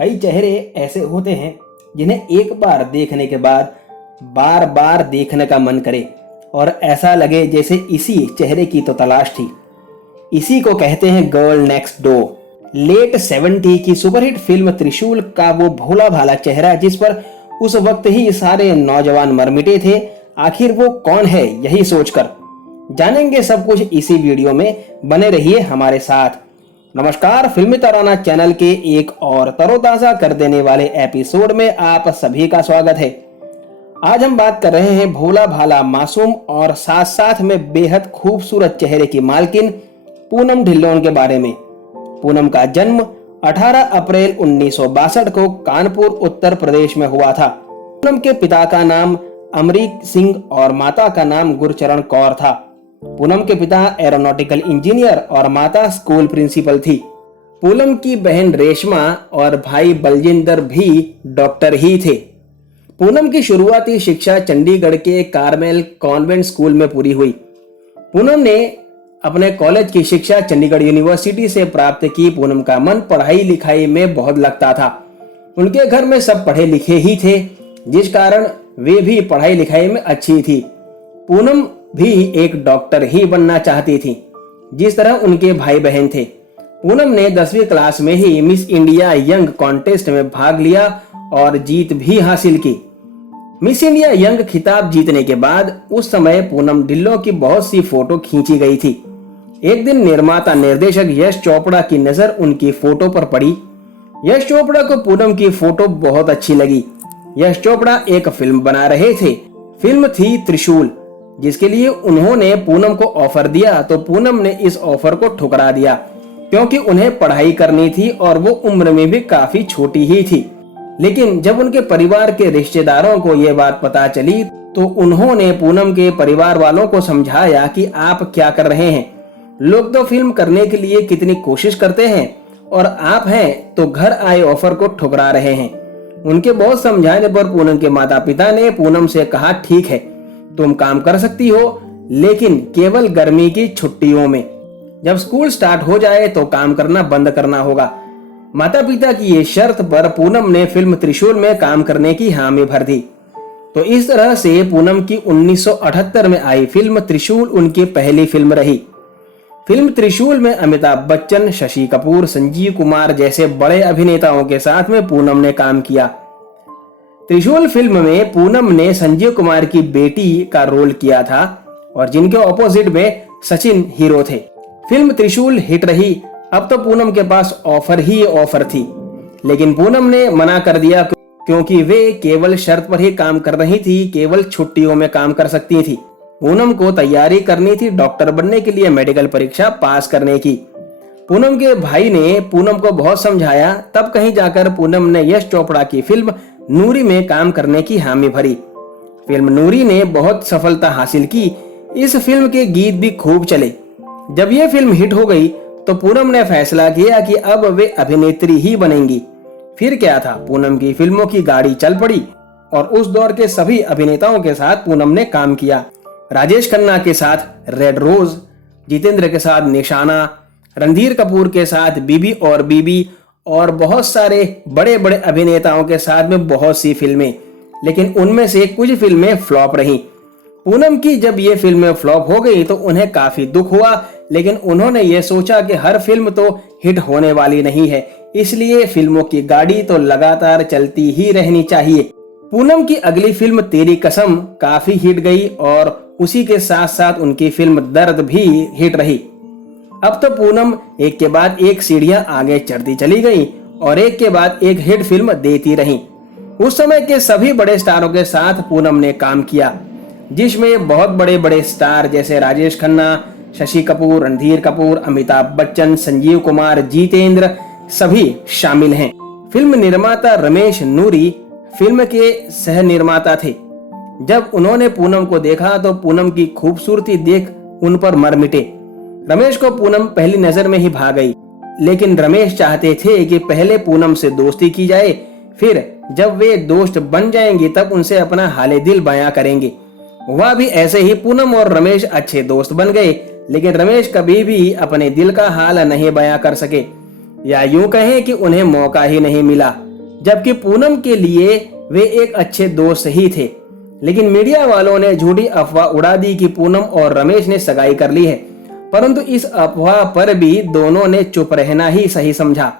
कई चेहरे ऐसे होते हैं जिन्हें एक बार देखने के बाद बार बार देखने का मन करे और ऐसा लगे जैसे इसी चेहरे की तो तलाश थी। इसी को कहते हैं गर्ल नेक्स्ट डोर। लेट 70 की सुपरहिट फिल्म त्रिशूल का वो भोला भाला चेहरा जिस पर उस वक्त ही सारे नौजवान मर मिटे थे, आखिर वो कौन है, यही सोचकर जानेंगे सब कुछ इसी वीडियो में। बने रहिए हमारे साथ। नमस्कार, फिल्मी तराना चैनल के एक और तरोताजा कर देने वाले एपिसोड में आप सभी का स्वागत है। आज हम बात कर रहे हैं भोला भाला मासूम और साथ साथ में बेहद खूबसूरत चेहरे की मालकिन पूनम ढिल्लोन के बारे में। पूनम का जन्म 18 अप्रैल 1962 को कानपुर उत्तर प्रदेश में हुआ था। पूनम के पिता का नाम अमरीक सिंह और माता का नाम गुरचरण कौर था। पूनम के पिता एरोनॉटिकल इंजीनियर और माता स्कूल प्रिंसिपल थी। पूनम की बहन रेशमा और भाई बलजिंदर भी डॉक्टर ही थे। पूनम की शुरुआती शिक्षा चंडीगढ़ के कार्मेल कॉन्वेंट स्कूल में पूरी हुई। पूनम ने अपने कॉलेज की शिक्षा चंडीगढ़ यूनिवर्सिटी से प्राप्त की। पूनम का मन पढ़ाई लिखाई में बहुत लगता था। उनके घर में सब पढ़े लिखे ही थे, जिस कारण वे भी पढ़ाई लिखाई में अच्छी थी। पूनम भी एक डॉक्टर ही बनना चाहती थी, जिस तरह उनके भाई बहन थे। पूनम ने 10वीं क्लास में ही मिस इंडिया यंग कॉन्टेस्ट में भाग लिया और जीत भी हासिल की। मिस इंडिया यंग खिताब जीतने के बाद उस समय पूनम ढिल्लों की बहुत सी फोटो खींची गई थी। एक दिन निर्माता निर्देशक यश चोपड़ा की नजर उनकी फोटो पर पड़ी। यश चोपड़ा को पूनम की फोटो बहुत अच्छी लगी। यश चोपड़ा एक फिल्म बना रहे थे। फिल्म थी त्रिशूल, जिसके लिए उन्होंने पूनम को ऑफर दिया तो पूनम ने इस ऑफर को ठुकरा दिया, क्योंकि उन्हें पढ़ाई करनी थी और वो उम्र में भी काफी छोटी ही थी। लेकिन जब उनके परिवार के रिश्तेदारों को ये बात पता चली तो उन्होंने पूनम के परिवार वालों को समझाया कि आप क्या कर रहे हैं, लोग तो फिल्म करने के लिए कितनी कोशिश करते हैं और आप हैं तो घर आए ऑफर को ठुकरा रहे हैं। उनके बहुत समझाने पर पूनम के माता पिता ने पूनम से कहा, ठीक है तुम काम कर सकती हो, लेकिन केवल गर्मी की छुट्टियों में। जब स्कूल स्टार्ट हो जाए तो काम करना बंद करना होगा। माता पिता की ये शर्त पर पूनम ने फिल्म त्रिशूल में काम करने की हामी भर दी। तो इस तरह से पूनम की 1978 में आई फिल्म त्रिशूल उनकी पहली फिल्म रही। फिल्म त्रिशूल में अमिताभ बच्चन, शशि कपूर, संजीव कुमार जैसे बड़े अभिनेताओं के साथ में पूनम ने काम किया। त्रिशूल फिल्म में पूनम ने संजीव कुमार की बेटी का रोल किया था और जिनके ऑपोजिट में सचिन हीरो थे। फिल्म त्रिशूल हिट रही। अब तो पूनम के पास ऑफर ही ऑफर थी, लेकिन पूनम ने मना कर दिया, क्योंकि वे केवल शर्त पर ही काम कर रही थी, केवल छुट्टियों में काम कर सकती थी। पूनम को तैयारी करनी थी डॉक्टर बनने के लिए, मेडिकल परीक्षा पास करने की। पूनम के भाई ने पूनम को बहुत समझाया, तब कहीं जाकर पूनम ने यश चोपड़ा की फिल्म नूरी में काम करने की हामी भरी। फिल्म नूरी ने बहुत सफलता हासिल की। इस फिल्म के गीत भी खूब चले। जब यह फिल्म हिट हो गई तो पूनम ने फैसला किया कि अब वे अभिनेत्री ही बनेंगी। फिर क्या था, पूनम की फिल्मों की गाड़ी चल पड़ी और उस दौर के सभी अभिनेताओं के साथ पूनम ने काम किया। राजेश खन्ना के साथ रेड रोज, जितेंद्र के साथ निशाना, रणधीर कपूर के साथ बीबी और बीबी और बहुत सारे बड़े बड़े अभिनेताओं के साथ में बहुत सी फिल्में, लेकिन उनमें से कुछ फिल्में फ्लॉप रहीं। पूनम की जब ये फिल्में फ्लॉप हो गई तो उन्हें काफी दुख हुआ, लेकिन उन्होंने ये सोचा कि हर फिल्म तो हिट होने वाली नहीं है, इसलिए फिल्मों की गाड़ी तो लगातार चलती ही रहनी चाहिए। पूनम की अगली फिल्म तेरी कसम काफी हिट गई और उसी के साथ साथ उनकी फिल्म दर्द भी हिट रही। अब तो पूनम एक के बाद एक सीढ़ियां आगे चढ़ती चली गई और एक के बाद एक हिट फिल्म देती रही। उस समय के सभी बड़े स्टारों के साथ पूनम ने काम किया, जिसमें बहुत बड़े बड़े स्टार जैसे राजेश खन्ना, शशि कपूर, रणधीर कपूर, अमिताभ बच्चन, संजीव कुमार, जितेंद्र सभी शामिल हैं। फिल्म निर्माता रमेश नूरी फिल्म के सह निर्माता थे। जब उन्होंने पूनम को देखा तो पूनम की खूबसूरती देख उन पर मर मिटे। रमेश को पूनम पहली नजर में ही भा गई, लेकिन रमेश चाहते थे कि पहले पूनम से दोस्ती की जाए, फिर जब वे दोस्त बन जाएंगे तब उनसे अपना हाले दिल बयां करेंगे। हुआ भी ऐसे ही। पूनम और रमेश अच्छे दोस्त बन गए, लेकिन रमेश कभी भी अपने दिल का हाल नहीं बयां कर सके, या यूं कहें कि उन्हें मौका ही नहीं मिला। जबकि पूनम के लिए वे एक अच्छे दोस्त ही थे। लेकिन मीडिया वालों ने झूठी अफवाह उड़ा दी कि पूनम और रमेश ने सगाई कर ली है, परंतु इस अफवाह पर भी दोनों ने चुप रहना ही सही समझा।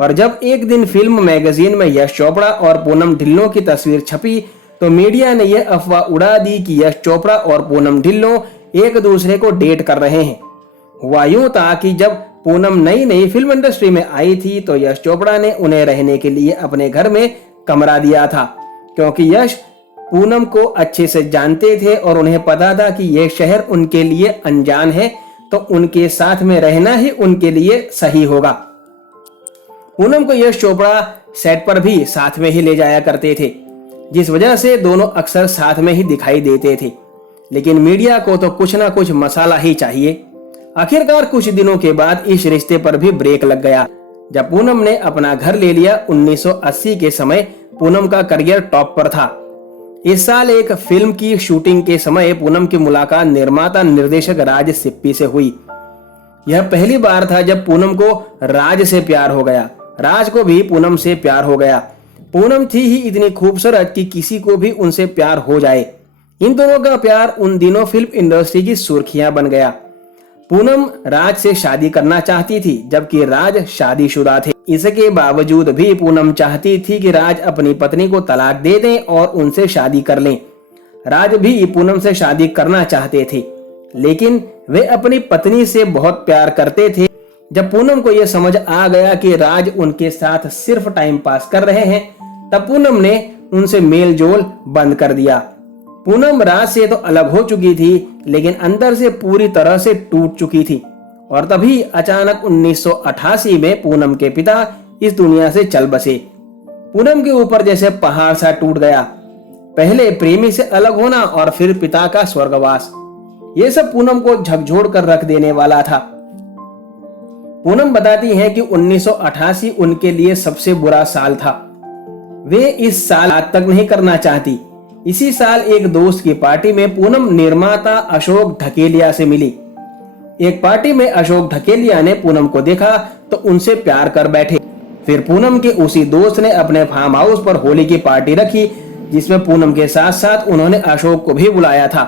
और जब एक दिन फिल्म मैगजीन में यश चोपड़ा और पूनम ढिल्लों की तस्वीर छपी तो मीडिया ने यह अफवाह उड़ा दी कि यश चोपड़ा और पूनम ढिल्लों एक दूसरे को डेट कर रहे हैं। हुआ यूं था कि जब पूनम नई नई फिल्म इंडस्ट्री में आई थी तो यश चोपड़ा ने उन्हें रहने के लिए अपने घर में कमरा दिया था, क्योंकि यश पूनम को अच्छे से जानते थे और उन्हें पता था कि यह शहर उनके लिए अनजान है, तो उनके साथ में रहना ही उनके लिए सही होगा। पूनम को यश चोपड़ा सेट पर भी साथ में ही ले जाया करते थे, जिस वजह से दोनों अक्सर साथ में ही दिखाई देते थे। लेकिन मीडिया को तो कुछ ना कुछ मसाला ही चाहिए। आखिरकार कुछ दिनों के बाद इस रिश्ते पर भी ब्रेक लग गया। जब पूनम ने अपना घर ले लिया 1980 के समय पूनम का करियर टॉप पर था। इस साल एक फिल्म की शूटिंग के समय पूनम की मुलाकात निर्माता निर्देशक राज सिप्पी से हुई। यह पहली बार था जब पूनम को राज से प्यार हो गया। राज को भी पूनम से प्यार हो गया। पूनम थी ही इतनी खूबसूरत कि किसी को भी उनसे प्यार हो जाए। इन दोनों का प्यार उन दिनों फिल्म इंडस्ट्री की सुर्खियां बन गया। पूनम राज से शादी करना चाहती थी, जबकि राज शादीशुदा थे। इसके बावजूद भी पूनम चाहती थी कि राज अपनी पत्नी को तलाक दे दें और उनसे शादी कर लें। राज भी पूनम से शादी करना चाहते थे, लेकिन वे अपनी पत्नी से बहुत प्यार करते थे। जब पूनम को यह समझ आ गया कि राज उनके साथ सिर्फ टाइम पास कर रहे हैं, तब पूनम ने उनसे मेल जोल बंद कर दिया। पूनम राज से तो अलग हो चुकी थी, लेकिन अंदर से पूरी तरह से टूट चुकी थी। और तभी अचानक 1988 में पूनम के पिता इस दुनिया से चल बसे। पूनम के ऊपर जैसे पहाड़ सा टूट गया। पहले प्रेमी से अलग होना और फिर पिता का स्वर्गवास, ये सब पूनम को झकझोर कर रख देने वाला था। पूनम बताती हैं कि 1988 उनके लिए सबसे बुरा साल था। वे इस साल आज तक नहीं करना चाहती। इसी साल एक दोस्त की पार्टी में पूनम निर्माता अशोक ढकेलिया से मिली। एक पार्टी में अशोक ढकेलिया ने पूनम को देखा तो उनसे प्यार कर बैठे। फिर पूनम के उसी दोस्त ने अपने फार्म हाउस पर होली की पार्टी रखी, जिसमें पूनम के साथ साथ उन्होंने अशोक को भी बुलाया था।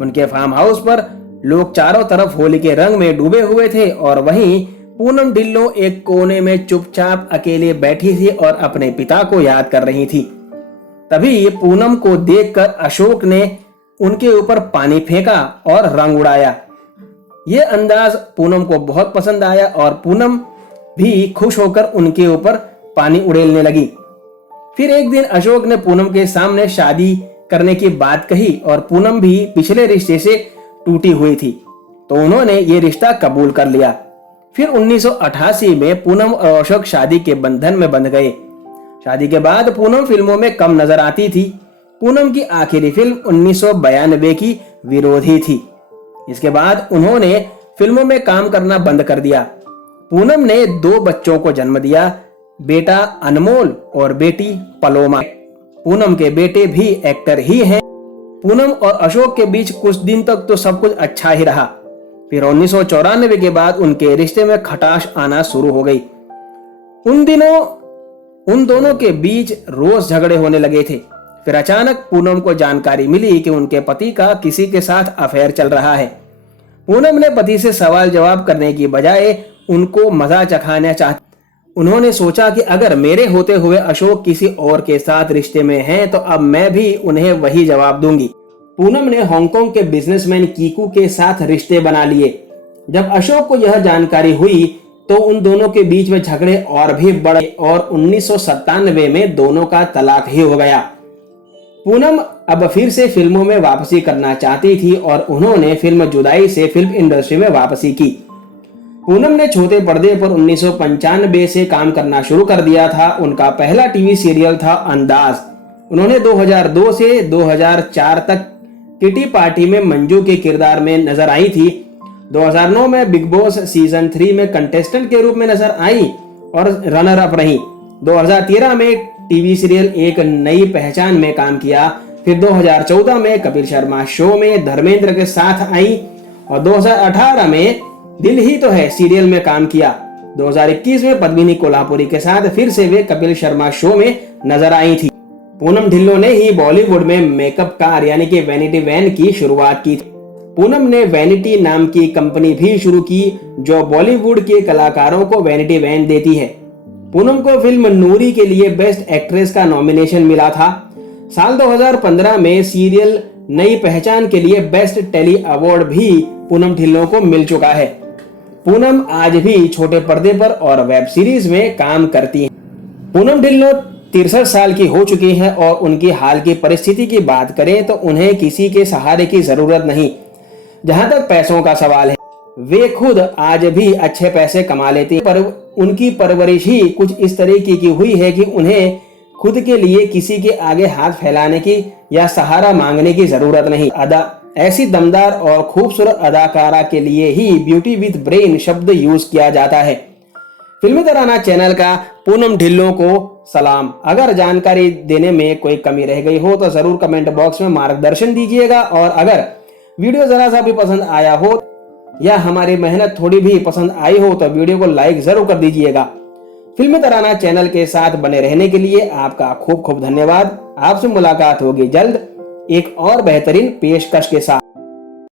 उनके फार्म हाउस पर लोग चारों तरफ होली के रंग में डूबे हुए थे और वहीं पूनम ढिल्लों एक कोने में चुपचाप अकेले बैठी थी और अपने पिता को याद कर रही थी। तभी पूनम को देखकर अशोक ने उनके ऊपर पानी फेंका और रंग उड़ाया। ये अंदाज पूनम को बहुत पसंद आया और पूनम भी खुश होकर उनके ऊपर पानी उड़ेलने लगी। फिर एक दिन अशोक ने पूनम के सामने शादी करने की बात कही और पूनम भी पिछले रिश्ते से टूटी हुई थी, तो उन्होंने ये रिश्ता कबूल कर लिया। फिर 1988 में पूनम और अशोक शादी के बंधन में बंध गए। शादी के बाद पूनम फिल्मों में कम नजर आती थी। पूनम की आखिरी फिल्म 1992 की विरोधी थी। इसके बाद उन्होंने फिल्मों में काम करना बंद कर दिया। पूनम ने 2 बच्चों को जन्म दिया, बेटा अनमोल और बेटी पलोमा। पूनम के बेटे भी एक्टर ही हैं। पूनम और अशोक के बीच कुछ दिन तक तो सब कुछ अच्छा ही रहा। फिर 1994 के बाद उनके रिश्ते में खटास आना शुरू हो गई। उन दिनों उन दोनों के बीच रोज झगड़े होने लगे थे। फिर अचानक पूनम को जानकारी मिली कि उनके पति का किसी के साथ अफेयर चल रहा है। पूनम ने पति से सवाल जवाब करने की बजाय उनको मजा चखाना चाहती। उन्होंने सोचा कि अगर मेरे होते हुए अशोक किसी और के साथ रिश्ते में हैं, तो अब मैं भी उन्हें वही जवाब दूंगी। पूनम ने हांगकांग के बिजनेसमैन कीकू के साथ रिश्ते बना लिए। जब अशोक को यह जानकारी हुई तो उन दोनों के बीच में झगड़े और भी बढ़े और 1997 में दोनों का तलाक ही हो गया। पूनम अब फिर से फिल्मों में वापसी करना चाहती थी और उन्होंने फिल्म जुदाई से फिल्म इंडस्ट्री में वापसी की। पूनम ने छोटे पर्दे पर 1995 से काम करना शुरू कर दिया था। उनका पहला टीवी सीरियल था अंदाज। उन्होंने 2002 से 2004 तक किटी पार्टी में मंजू के किरदार में नजर आई थी। 2009 में बिग बॉस सीजन 3 में कंटेस्टेंट के रूप में नजर आई और रनर अप रही। 2013 में टीवी सीरियल एक नई पहचान में काम किया। फिर 2014 में कपिल शर्मा शो में धर्मेंद्र के साथ आई और 2018 में दिल ही तो है सीरियल में काम किया। 2021 में पद्मिनी कोल्हापुरी के साथ फिर से वे कपिल शर्मा शो में नजर आई थी। पूनम ढिल्लों ने ही बॉलीवुड में मेकअप कार यानी कि वैनिटी वैन की शुरुआत की थी। पूनम ने वैनिटी नाम की कंपनी भी शुरू की जो बॉलीवुड के कलाकारों को वैनिटी वैन देती है। पूनम को फिल्म नूरी के लिए बेस्ट एक्ट्रेस का नॉमिनेशन मिला था। साल 2015 में सीरियल नई पहचान के लिए बेस्ट टेली अवार्ड भी पूनम ढिल्लों को मिल चुका है। पूनम आज भी छोटे पर्दे पर और वेब सीरीज में काम करती हैं। पूनम ढिल्लों 63 साल की हो चुकी हैं और उनकी हाल की परिस्थिति की बात करें तो उन्हें किसी के सहारे की जरूरत नहीं। जहां तक पैसों का सवाल है, वे खुद आज भी अच्छे पैसे कमा लेती हैं, पर उनकी परवरिश ही कुछ इस तरीके की हुई है कि उन्हें खुद के लिए किसी के आगे हाथ फैलाने की या सहारा मांगने की जरूरत नहीं। ऐसी दमदार और खूबसूरत अदाकारा के लिए ही ब्यूटी विद ब्रेन शब्द यूज किया जाता है। फिल्मी तराना चैनल का पूनम ढिल्लों को सलाम। अगर जानकारी देने में कोई कमी रह गई हो तो जरूर कमेंट बॉक्स में मार्गदर्शन दीजिएगा, और अगर वीडियो जरा सा भी पसंद आया हो या हमारी मेहनत थोड़ी भी पसंद आई हो तो वीडियो को लाइक जरूर कर दीजिएगा। फिल्मी तराना चैनल के साथ बने रहने के लिए आपका खूब खूब धन्यवाद। आपसे मुलाकात होगी जल्द एक और बेहतरीन पेशकश के साथ।